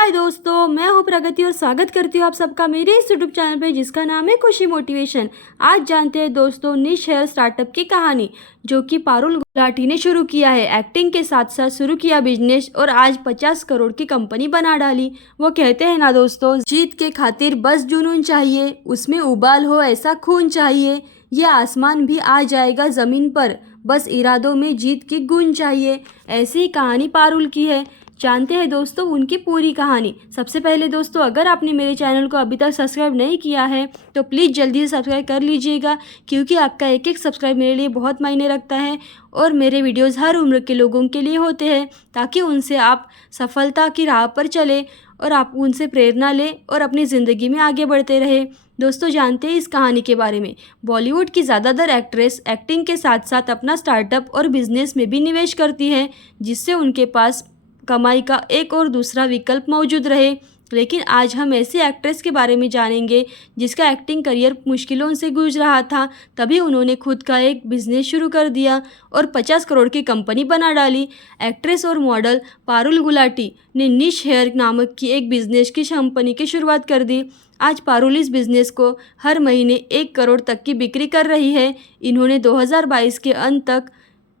हाय दोस्तों, मैं हूँ प्रगति और स्वागत करती हूँ आप सबका मेरे इस यूट्यूब चैनल पे जिसका नाम है खुशी मोटिवेशन। आज जानते हैं दोस्तों निश हेयर स्टार्टअप की कहानी, जो कि पारुल गुलाटी ने शुरू किया है। एक्टिंग के साथ साथ शुरू किया बिजनेस और आज 50 करोड़ की कंपनी बना डाली। वो कहते हैं ना दोस्तों, जीत के खातिर बस जुनून चाहिए, उसमें उबाल हो ऐसा खून चाहिए, ये आसमान भी आ जाएगा ज़मीन पर, बस इरादों में जीत की गूंज चाहिए। ऐसी ही कहानी पारुल की है। जानते हैं दोस्तों उनकी पूरी कहानी। सबसे पहले दोस्तों, अगर आपने मेरे चैनल को अभी तक सब्सक्राइब नहीं किया है तो प्लीज़ जल्दी से सब्सक्राइब कर लीजिएगा, क्योंकि आपका एक एक सब्सक्राइब मेरे लिए बहुत मायने रखता है और मेरे वीडियोस हर उम्र के लोगों के लिए होते हैं, ताकि उनसे आप सफलता की राह पर चले और आप उनसे प्रेरणा लें और अपनी ज़िंदगी में आगे बढ़ते रहे। दोस्तों, जानते हैं इस कहानी के बारे में। बॉलीवुड की ज़्यादातर एक्ट्रेस एक्टिंग के साथ साथ अपना स्टार्टअप और बिजनेस में भी निवेश करती है, जिससे उनके पास कमाई का एक और दूसरा विकल्प मौजूद रहे। लेकिन आज हम ऐसी एक्ट्रेस के बारे में जानेंगे जिसका एक्टिंग करियर मुश्किलों से गूंज रहा था, तभी उन्होंने खुद का एक बिजनेस शुरू कर दिया और 50 करोड़ की कंपनी बना डाली। एक्ट्रेस और मॉडल पारुल गुलाटी ने निश हेयर नामक की एक बिजनेस की कंपनी की शुरुआत कर दी। आज पारुल इस बिज़नेस को हर महीने 1 करोड़ तक की बिक्री कर रही है। इन्होंने 2022 के अंत तक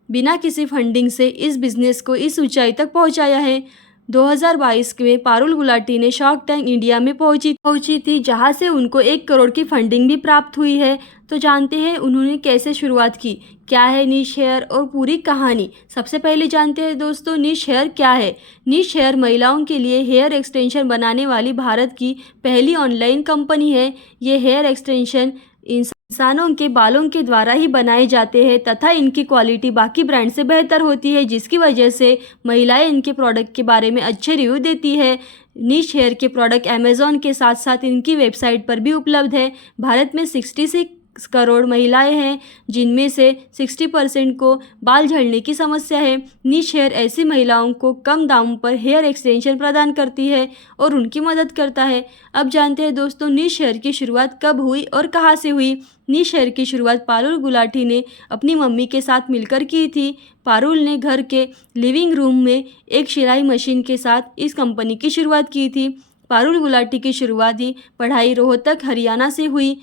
बिना किसी फंडिंग से इस बिज़नेस को इस ऊंचाई तक पहुंचाया है। 2022 में पारुल गुलाटी ने शार्क टैंक इंडिया में पहुंची थी, जहां से उनको 1 करोड़ की फंडिंग भी प्राप्त हुई है। तो जानते हैं उन्होंने कैसे शुरुआत की, क्या है निश हेयर और पूरी कहानी। सबसे पहले जानते हैं दोस्तों निश हेयर क्या है। निश हेयर महिलाओं के लिए हेयर एक्सटेंशन बनाने वाली भारत की पहली ऑनलाइन कंपनी है। ये हेयर एक्सटेंशन इंसानों के बालों के द्वारा ही बनाए जाते हैं तथा इनकी क्वालिटी बाकी ब्रांड से बेहतर होती है, जिसकी वजह से महिलाएं इनके प्रोडक्ट के बारे में अच्छे रिव्यू देती है। निश हेयर के प्रोडक्ट अमेज़ॉन के साथ साथ इनकी वेबसाइट पर भी उपलब्ध है। भारत में 66 करोड़ महिलाएं हैं, जिनमें से 60% को बाल झड़ने की समस्या है। निश हेयर ऐसी महिलाओं को कम दाम पर हेयर एक्सटेंशन प्रदान करती है और उनकी मदद करता है। अब जानते हैं दोस्तों निश हेयर की शुरुआत कब हुई और कहाँ से हुई। निश हेयर की शुरुआत पारुल गुलाटी ने अपनी मम्मी के साथ मिलकर की थी। पारुल ने घर के लिविंग रूम में एक सिलाई मशीन के साथ इस कंपनी की शुरुआत की थी। पारुल गुलाटी की शुरुआती पढ़ाई रोहतक हरियाणा से हुई।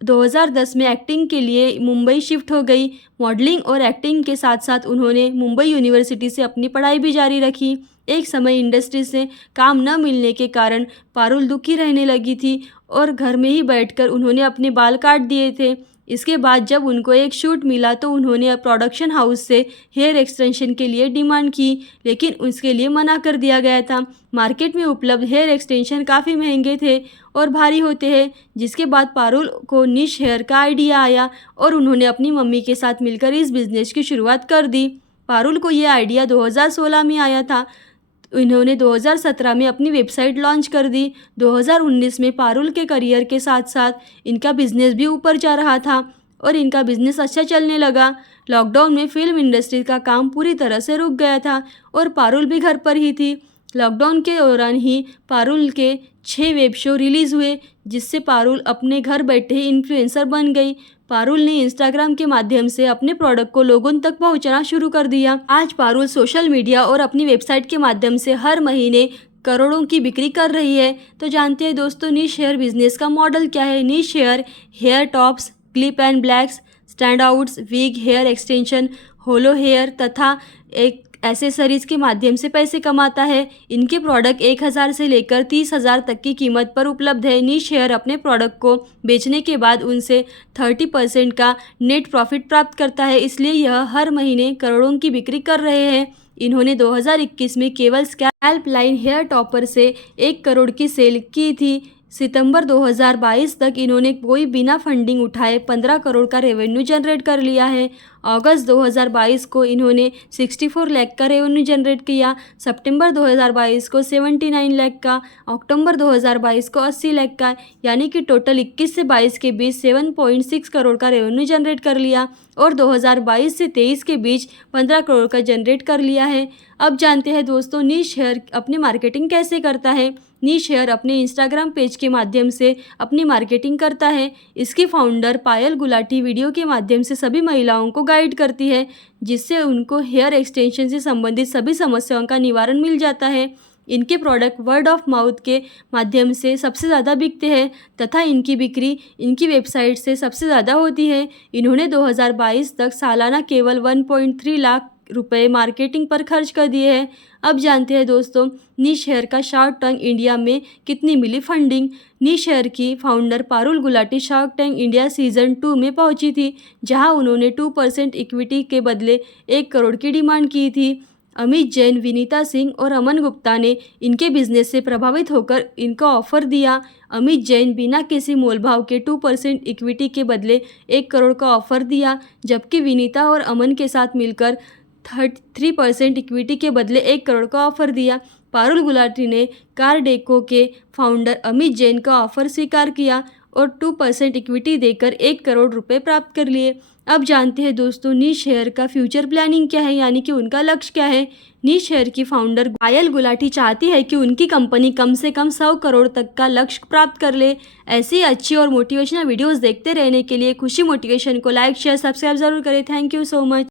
2010 में एक्टिंग के लिए मुंबई शिफ्ट हो गई। मॉडलिंग और एक्टिंग के साथ साथ उन्होंने मुंबई यूनिवर्सिटी से अपनी पढ़ाई भी जारी रखी। एक समय इंडस्ट्री से काम न मिलने के कारण पारुल दुखी रहने लगी थी और घर में ही बैठकर उन्होंने अपने बाल काट दिए थे। इसके बाद जब उनको एक शूट मिला तो उन्होंने प्रोडक्शन हाउस से हेयर एक्सटेंशन के लिए डिमांड की, लेकिन उसके लिए मना कर दिया गया था। मार्केट में उपलब्ध हेयर एक्सटेंशन काफ़ी महंगे थे और भारी होते हैं, जिसके बाद पारुल को निश हेयर का आइडिया आया और उन्होंने अपनी मम्मी के साथ मिलकर इस बिज़नेस की शुरुआत कर दी। पारुल को ये आइडिया 2016 में आया था। इन्होंने 2017 में अपनी वेबसाइट लॉन्च कर दी। 2019 में पारुल के करियर के साथ साथ इनका बिजनेस भी ऊपर जा रहा था और इनका बिजनेस अच्छा चलने लगा। लॉकडाउन में फिल्म इंडस्ट्री का काम पूरी तरह से रुक गया था और पारुल भी घर पर ही थी। लॉकडाउन के दौरान ही पारुल के 6 वेब शो रिलीज़ हुए, जिससे पारुल अपने घर बैठे ही इन्फ्लुएंसर बन गई। पारुल ने इंस्टाग्राम के माध्यम से अपने प्रोडक्ट को लोगों तक पहुंचाना शुरू कर दिया। आज पारुल सोशल मीडिया और अपनी वेबसाइट के माध्यम से हर महीने करोड़ों की बिक्री कर रही है। तो जानते हैं दोस्तों निश हेयर बिजनेस का मॉडल क्या है। Niche hair hair tops, clip and blacks, stand outs, wig, hair extension, halo hair तथा एक एसेसरीज के माध्यम से पैसे कमाता है। इनके प्रोडक्ट 1000 से लेकर 30,000 तक की कीमत पर उपलब्ध है। निश हेयर अपने प्रोडक्ट को बेचने के बाद उनसे 30% का नेट प्रॉफिट प्राप्त करता है, इसलिए यह हर महीने करोड़ों की बिक्री कर रहे हैं। इन्होंने 2021 में केवल स्कैल्प लाइन हेयर टॉपर से 1 करोड़ की सेल की थी। सितंबर 2022 तक इन्होंने कोई बिना फंडिंग उठाए 15 करोड़ का रेवेन्यू जनरेट कर लिया है। अगस्त 2022 को इन्होंने 64 लाख का रेवेन्यू जनरेट किया। सितंबर 2022 को 79 लाख का, अक्टूबर 2022 को 80 लाख का, यानी कि टोटल 21 से 22 के बीच 7.6 करोड़ का रेवेन्यू जनरेट कर लिया और 2022 से 23 के बीच 15 करोड़ का जनरेट कर लिया है। अब जानते हैं दोस्तों निश हेयर अपनी मार्केटिंग कैसे करता है। निश हेयर अपने इंस्टाग्राम पेज के माध्यम से अपनी मार्केटिंग करता है। इसकी फाउंडर पायल गुलाटी वीडियो के माध्यम से सभी महिलाओं को गाइड करती है, जिससे उनको हेयर एक्सटेंशन से संबंधित सभी समस्याओं का निवारण मिल जाता है। इनके प्रोडक्ट वर्ड ऑफ माउथ के माध्यम से सबसे ज़्यादा बिकते हैं तथा इनकी बिक्री इनकी वेबसाइट से सबसे ज़्यादा होती है। इन्होंने 2022 तक सालाना केवल 1.3 लाख रुपए मार्केटिंग पर खर्च कर दिए हैं। अब जानते हैं दोस्तों निश हेयर का शार्क टैंक इंडिया में कितनी मिली फंडिंग। निश हेयर की founder Parul Gulati shark tank India season 2 में पहुंची थी, जहां उन्होंने 2% इक्विटी के बदले 1 करोड़ की डिमांड की थी। अमित जैन, विनीता सिंह और अमन गुप्ता ने इनके बिजनेस से प्रभावित होकर इनका ऑफर दिया। अमित जैन बिना किसी मोलभाव के 2% इक्विटी के बदले 1 करोड़ का ऑफर दिया, जबकि विनीता और अमन के साथ मिलकर 3% इक्विटी के बदले 1 करोड़ का ऑफर दिया। पारुल गुलाटी ने कारडेको के फाउंडर अमित जैन का ऑफर स्वीकार किया और 2% इक्विटी देकर 1 करोड़ रुपए प्राप्त कर लिए। अब जानते हैं दोस्तों निश हेयर का फ्यूचर प्लानिंग क्या है, यानी कि उनका लक्ष्य क्या है। निश हेयर की फाउंडर पायल गुलाटी चाहती है कि उनकी कंपनी कम से कम 100 करोड़ तक का लक्ष्य प्राप्त कर ले। ऐसी अच्छी और मोटिवेशनल वीडियोस देखते रहने के लिए खुशी मोटिवेशन को लाइक शेयर सब्सक्राइब जरूर करें। Thank you so much.